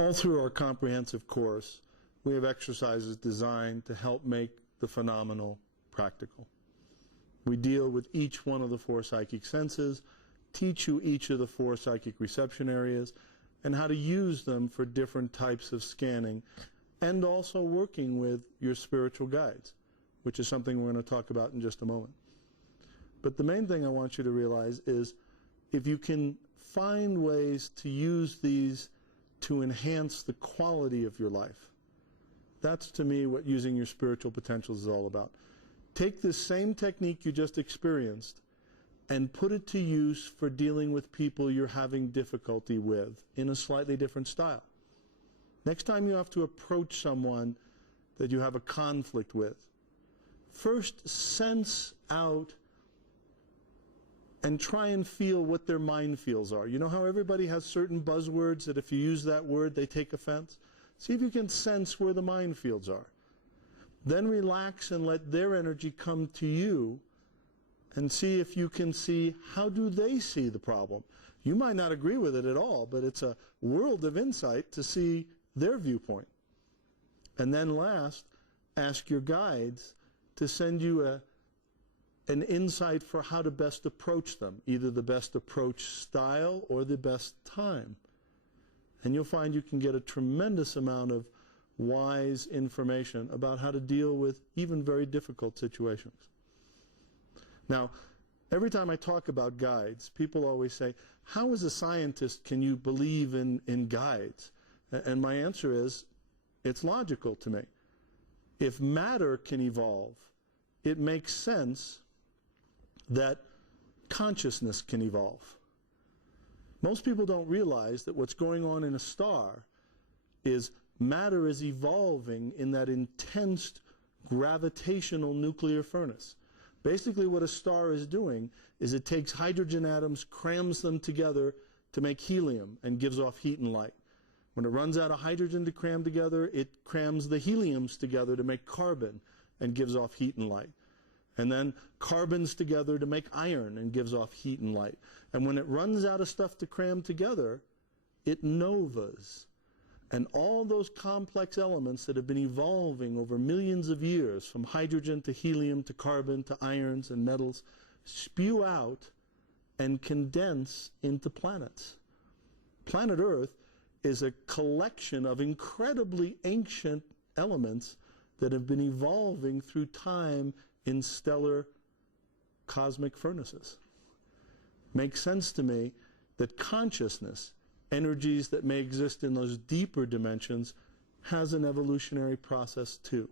All through our comprehensive course, we have exercises designed to help make the phenomenal practical. We deal with each one of the 4 psychic senses, teach you each of the 4 psychic reception areas, and how to use them for different types of scanning, and also working with your spiritual guides, which is something we're going to talk about in just a moment. But the main thing I want you to realize is if you can find ways to use these to enhance the quality of your life, that's to me what using your spiritual potentials is all about. Take this same technique you just experienced and put it to use for dealing with people you're having difficulty with in a slightly different style. Next time you have to approach someone that you have a conflict with, first sense out and try and feel what their minefields are. You know how everybody has certain buzzwords that if you use that word, they take offense? See if you can sense where the minefields are. Then relax and let their energy come to you and see if you can see how do they see the problem. You might not agree with it at all, but it's a world of insight to see their viewpoint. And then last, ask your guides to send you an insight for how to best approach them, either the best approach style or the best time. And you'll find you can get a tremendous amount of wise information about how to deal with even very difficult situations. Now, every time I talk about guides, people always say, how as a scientist can you believe in guides? And my answer is, it's logical to me. If matter can evolve, it makes sense that consciousness can evolve. Most people don't realize that what's going on in a star is matter is evolving in that intense gravitational nuclear furnace. Basically what a star is doing is it takes hydrogen atoms, crams them together to make helium and gives off heat and light. When it runs out of hydrogen to cram together, it crams the heliums together to make carbon and gives off heat and light. And then carbons together to make iron and gives off heat and light. And when it runs out of stuff to cram together, it novas. And all those complex elements that have been evolving over millions of years, from hydrogen to helium to carbon to irons and metals, spew out and condense into planets. Planet Earth is a collection of incredibly ancient elements that have been evolving through time in stellar cosmic furnaces. Makes sense to me that consciousness, energies that may exist in those deeper dimensions, has an evolutionary process too.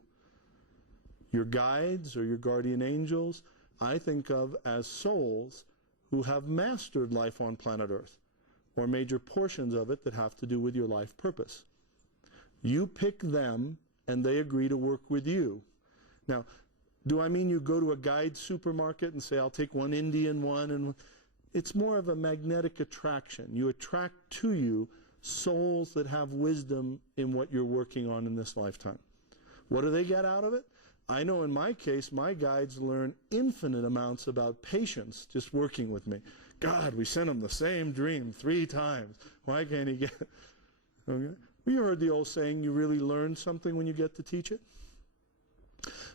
Your guides or your guardian angels, I think of as souls who have mastered life on planet Earth, or major portions of it that have to do with your life purpose. You pick them and they agree to work with you. Now, do I mean you go to a guide supermarket and say, I'll take one Indian one? And it's more of a magnetic attraction. You attract to you souls that have wisdom in what you're working on in this lifetime. What do they get out of it? I know in my case, my guides learn infinite amounts about patience just working with me. God, we sent him the same dream 3 times. Why can't he get it? Okay. You heard the old saying, you really learn something when you get to teach it?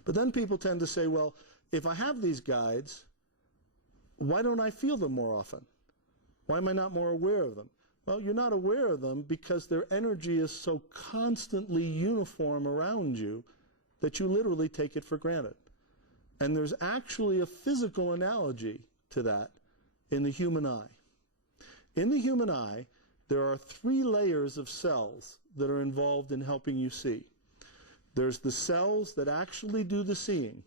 But then people tend to say, well, if I have these guides, why don't I feel them more often? Why am I not more aware of them? Well, you're not aware of them because their energy is so constantly uniform around you that you literally take it for granted. And there's actually a physical analogy to that in the human eye. In the human eye, there are 3 layers of cells that are involved in helping you see. There's the cells that actually do the seeing,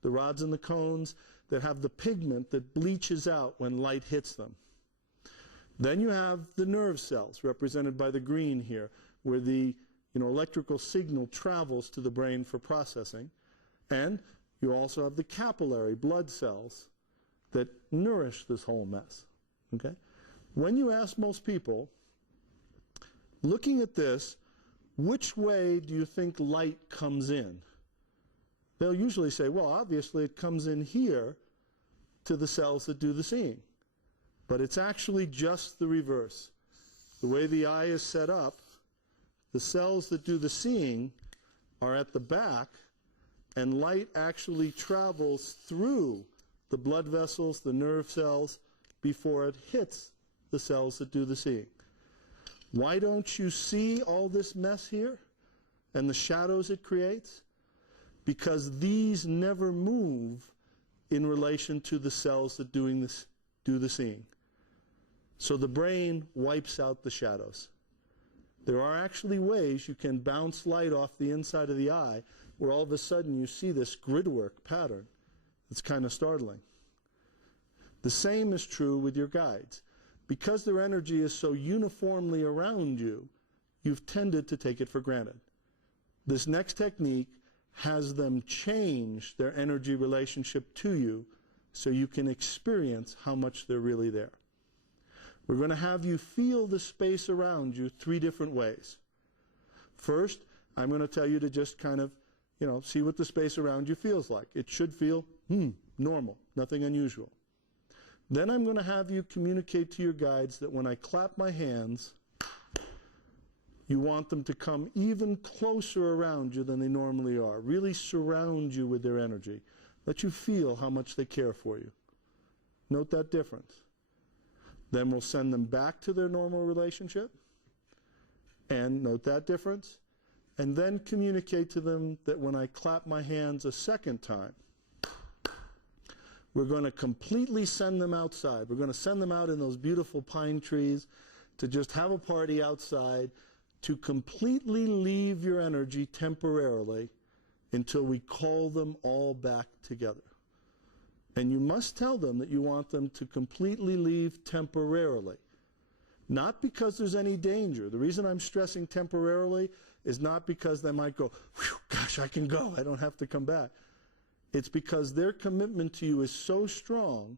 the rods and the cones that have the pigment that bleaches out when light hits them. Then you have the nerve cells, represented by the green here, where the electrical signal travels to the brain for processing. And you also have the capillary blood cells that nourish this whole mess. Okay? When you ask most people, looking at this, which way do you think light comes in? They'll usually say, well, obviously it comes in here to the cells that do the seeing. But it's actually just the reverse. The way the eye is set up, The cells that do the seeing are at the back, and light actually travels through the blood vessels, the nerve cells, before it hits the cells that do the seeing. Why don't you see all this mess here and the shadows it creates? Because these never move in relation to the cells that do the seeing. So the brain wipes out the shadows. There are actually ways you can bounce light off the inside of the eye where all of a sudden you see this gridwork pattern. It's kind of startling. The same is true with your guides. Because their energy is so uniformly around you, you've tended to take it for granted. This next technique has them change their energy relationship to you so you can experience how much they're really there. We're going to have you feel the space around you 3 different ways. First, I'm going to tell you to just kind of, see what the space around you feels like. It should feel, normal, nothing unusual. Then I'm going to have you communicate to your guides that when I clap my hands, you want them to come even closer around you than they normally are. Really surround you with their energy. Let you feel how much they care for you. Note that difference. Then we'll send them back to their normal relationship. And note that difference. And then communicate to them that when I clap my hands a second time, we're going to completely send them outside. We're going to send them out in those beautiful pine trees to just have a party outside, to completely leave your energy temporarily until we call them all back together. And you must tell them that you want them to completely leave temporarily. Not because there's any danger. The reason I'm stressing temporarily is not because they might go, gosh, I can go, I don't have to come back. It's because their commitment to you is so strong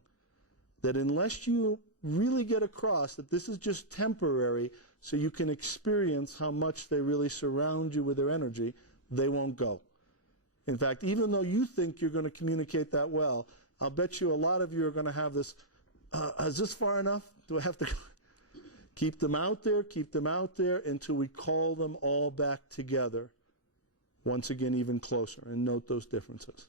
that unless you really get across that this is just temporary so you can experience how much they really surround you with their energy, they won't go. In fact, even though you think you're going to communicate that well, I'll bet you a lot of you are going to have this, is this far enough? Do I have to go? Keep them out there until we call them all back together. Once again, even closer, and note those differences.